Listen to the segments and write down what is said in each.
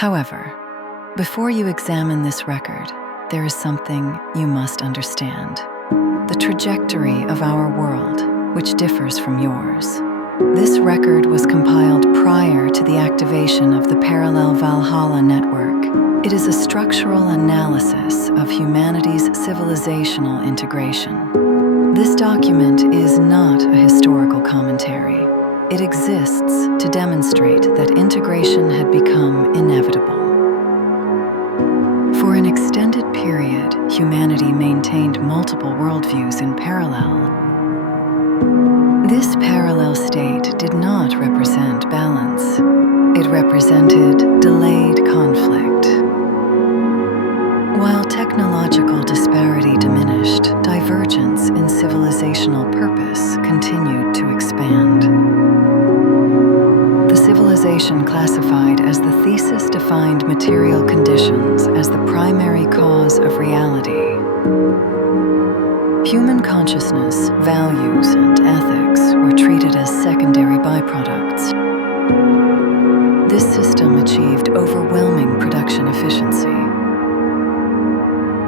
However, before you examine this record, there is something you must understand. The trajectory of our world, which differs from yours. This record was compiled prior to the activation of the Parallel Valhalla network. It is a structural analysis of humanity's civilizational integration. This document is not a historical commentary. It exists to demonstrate that integration had become inevitable. For an extended period, humanity maintained multiple worldviews in parallel. This parallel state did not represent balance. It represented delayed conflict. While technological disparity diminished, divergence in civilizational purpose continued to expand. The civilization classified as the thesis defined material conditions as the primary cause of reality. Human consciousness, values, and ethics were treated as secondary byproducts. This system achieved overwhelming production efficiency.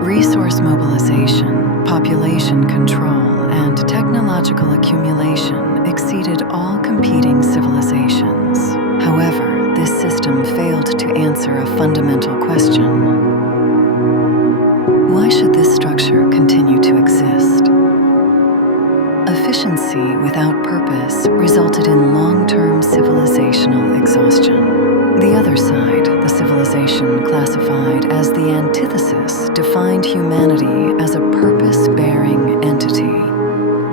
Resource mobilization, population control, and technological accumulation exceeded all competing civilizations. However, this system failed to answer a fundamental question. Why should this structure continue to exist? Efficiency without purpose resulted in long-term civilizational exhaustion. The other side, the civilization classified as the antithesis, defined humanity as a purpose-bearing entity.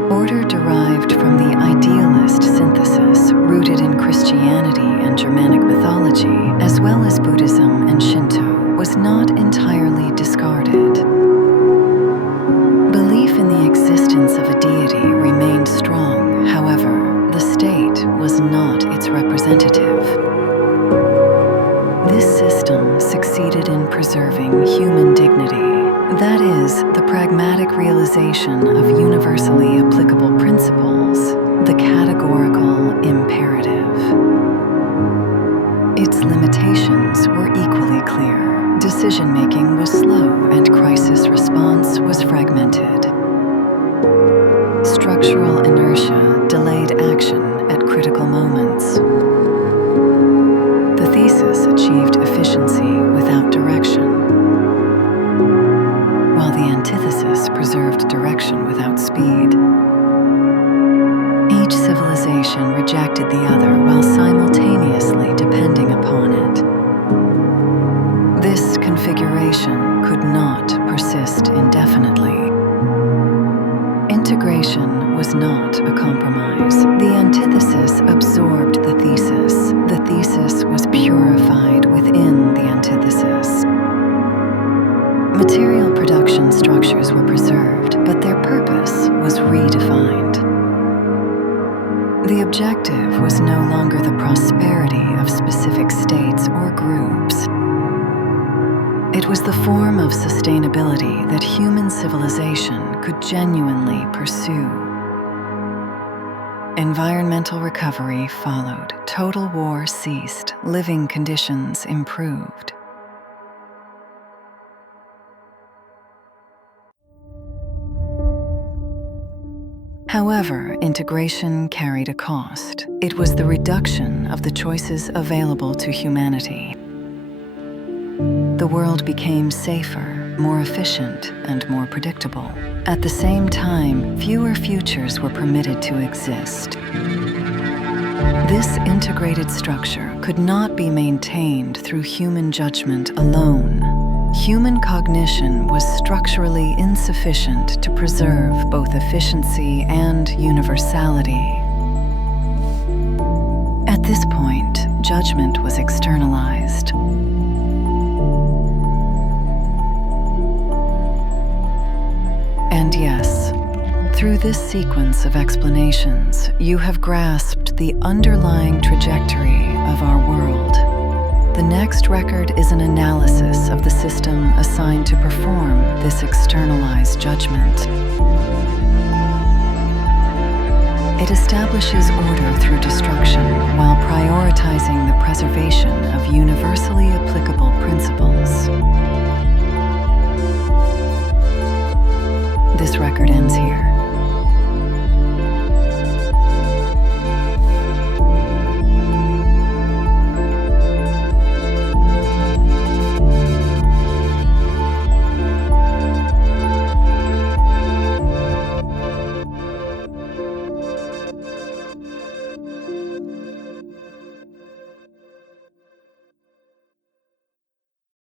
Order derived from the idealist synthesis rooted in Christianity and Germanic mythology, as well as Buddhism and Shinto, was not entirely discarded. Belief in the existence of a deity remained strong. However, the state was not its representative. This system succeeded in preserving human dignity. That is, the pragmatic realization of universally applicable principles, the categorical imperative. Its limitations were equally clear. Decision-making was slow and crisis response was fragmented. Structural inertia delayed action at critical moments. The thesis achieved efficiency without direction, while the antithesis preserved direction without speed. Each civilization rejected the other while simultaneously depending upon it. This configuration could not persist indefinitely. Integration was not a compromise. The antithesis absorbed the thesis. The thesis was purified within the antithesis. Material production structures were preserved, but their purpose was redefined. The objective was no longer the prosperity of specific states or groups. It was the form of sustainability that human civilization could genuinely pursue. Environmental recovery followed. Total war ceased. Living conditions improved. However, integration carried a cost. It was the reduction of the choices available to humanity. The world became safer, more efficient, and more predictable. At the same time, fewer futures were permitted to exist. This integrated structure could not be maintained through human judgment alone. Human cognition was structurally insufficient to preserve both efficiency and universality. At this point, judgment was externalized. And yes, through this sequence of explanations, you have grasped the underlying trajectory of our world. The next record is an analysis of the system assigned to perform this externalized judgment. It establishes order through destruction while prioritizing the preservation of universally applicable